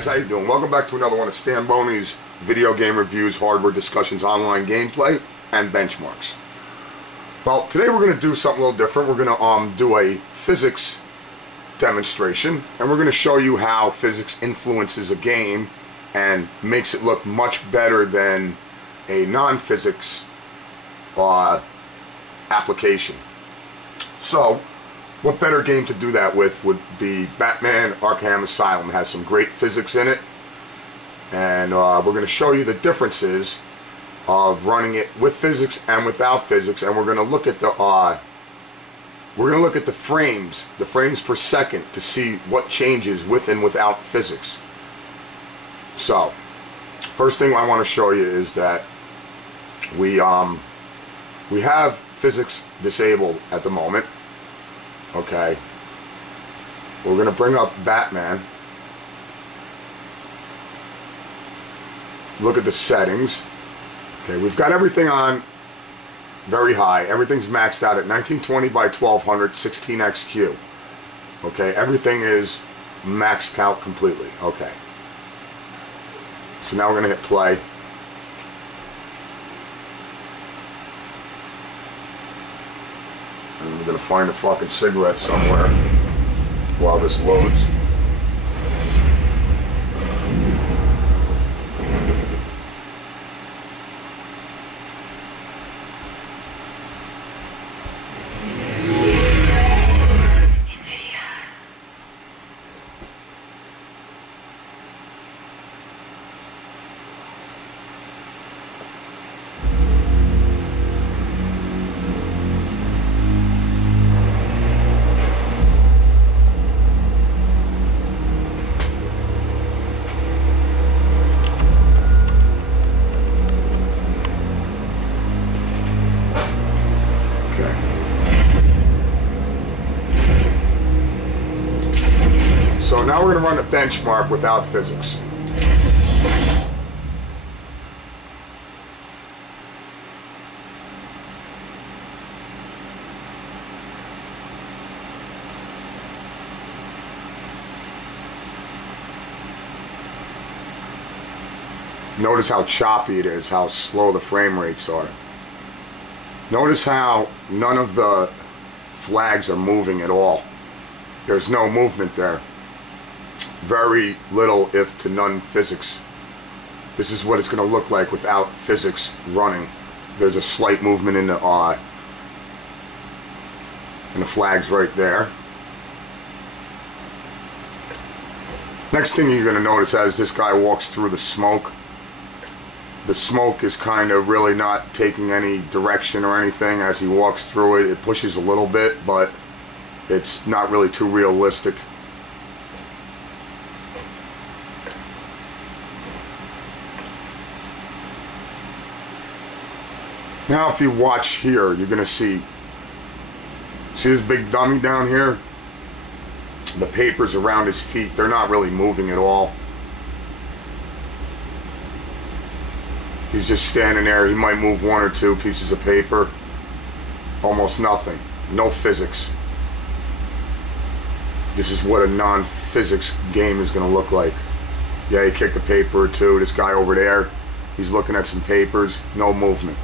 guys, how you doing? Welcome back to another one of Stanbony's video game reviews, hardware discussions, online gameplay, and benchmarks. Well, today we're going to do something a little different. We're going to do a physics demonstration, and we're going to show you how physics influences a game and makes it look much better than a non-physics application. So, what better game to do that with would be Batman Arkham Asylum. It has some great physics in it, and we're going to show you the differences of running it with physics and without physics, and we're going to look at the frames per second to see what changes with and without physics. So, first thing I want to show you is that we have physics disabled at the moment. Okay, we're going to bring up Batman, look at the settings. Okay, we've got everything on very high, everything's maxed out at 1920 by 1200 16xq. Okay, everything is maxed out completely. Okay, so now we're going to hit play. And we're going to find a fucking cigarette somewhere while this loads. So now we're going to run a benchmark without physics. Notice how choppy it is, how slow the frame rates are. Notice how none of the flags are moving at all. There's no movement there. Very little, if to none, physics. This is what it's going to look like without physics running. There's a slight movement in the flags right there. Next thing you're going to notice as this guy walks through the smoke is kind of really not taking any direction or anything as he walks through it. It pushes a little bit, but it's not really too realistic. Now if you watch here, you're going to see this big dummy down here? The papers around his feet, they're not really moving at all. He's just standing there. He might move one or two pieces of paper. Almost nothing. No physics. This is what a non-physics game is going to look like. Yeah, he kicked a paper or two. This guy over there, he's looking at some papers. No movement.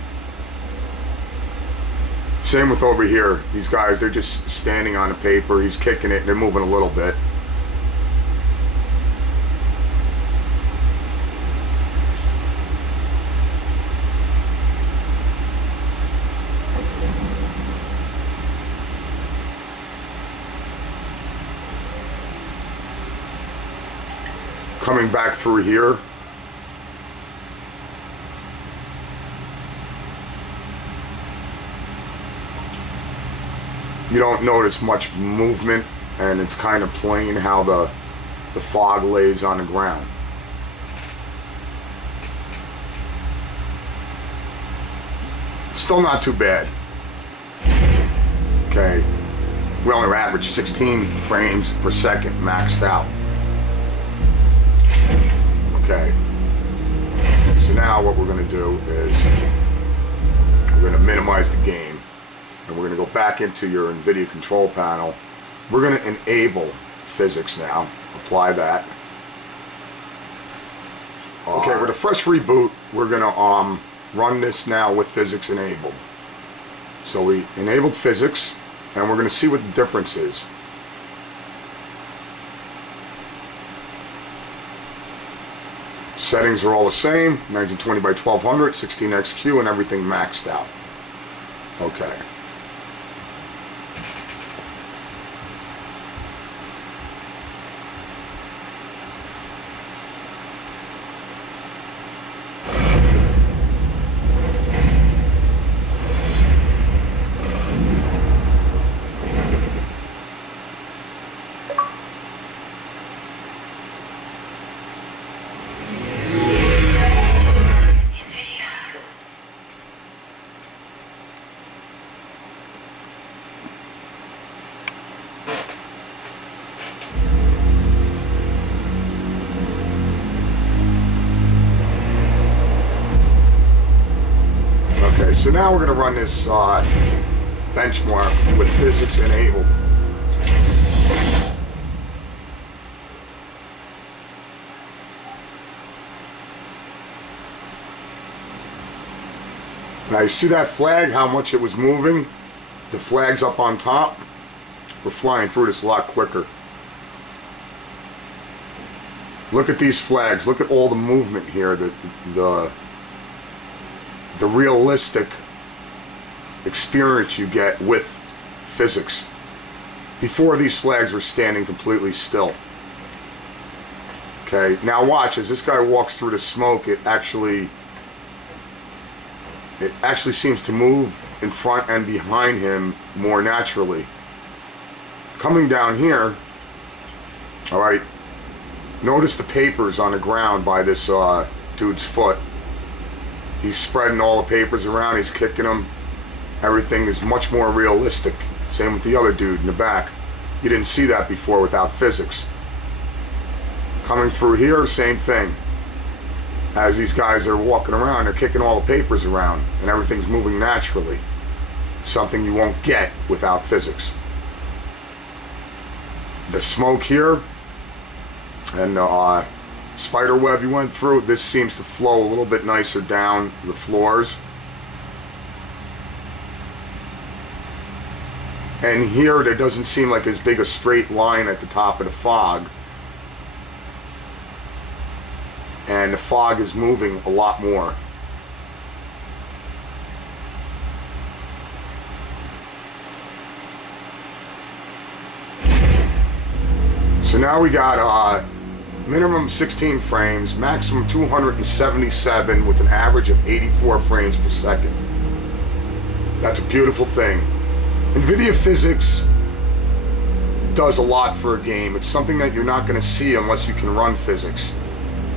Same with over here. These guys, they're just standing on the paper. He's kicking it. They're moving a little bit. Coming back through here, you don't notice much movement, and it's kind of plain how the fog lays on the ground. Still not too bad. Okay, we only average 16 frames per second maxed out. Okay, so now what we're going to do is we're going to minimize the game, and we're going to go back into your NVIDIA control panel. We're going to enable physics now, apply that. Okay, with a fresh reboot, we're gonna run this now with PhysX enabled. So we enabled PhysX, and we're gonna see what the difference is. Settings are all the same, 1920 by 1200, 16xq, and everything maxed out. Okay. Okay, so now we're going to run this benchmark with PhysX enabled. Now you see that flag, how much it was moving? The flag's up on top. We're flying through this a lot quicker. Look at these flags. Look at all the movement here. The realistic experience you get with PhysX. Before, these flags were standing completely still. Okay, now watch as this guy walks through the smoke. It actually seems to move in front and behind him more naturally. Coming down here, all right, notice the papers on the ground by this dude's foot. He's spreading all the papers around, he's kicking them. Everything is much more realistic. Same with the other dude in the back. You didn't see that before without PhysX. Coming through here, same thing. As these guys are walking around, they're kicking all the papers around, and everything's moving naturally. Something you won't get without PhysX. The smoke here, and the spider web you went through, this seems to flow a little bit nicer down the floors. And here there doesn't seem like as big a straight line at the top of the fog. And the fog is moving a lot more. So now we got minimum 16 frames, maximum 277 with an average of 84 frames per second. That's a beautiful thing. NVIDIA PhysX does a lot for a game. It's something that you're not going to see unless you can run PhysX.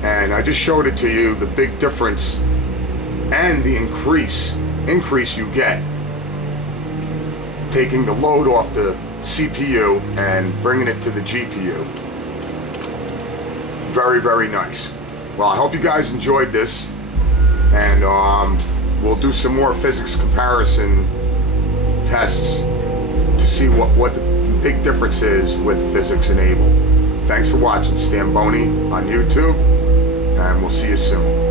And I just showed it to you, the big difference and the increase you get taking the load off the CPU and bringing it to the GPU. Very, very nice. Well, I hope you guys enjoyed this, and we'll do some more PhysX comparison tests to see what the big difference is with PhysX enabled. Thanks for watching. Stanbony on YouTube, and we'll see you soon.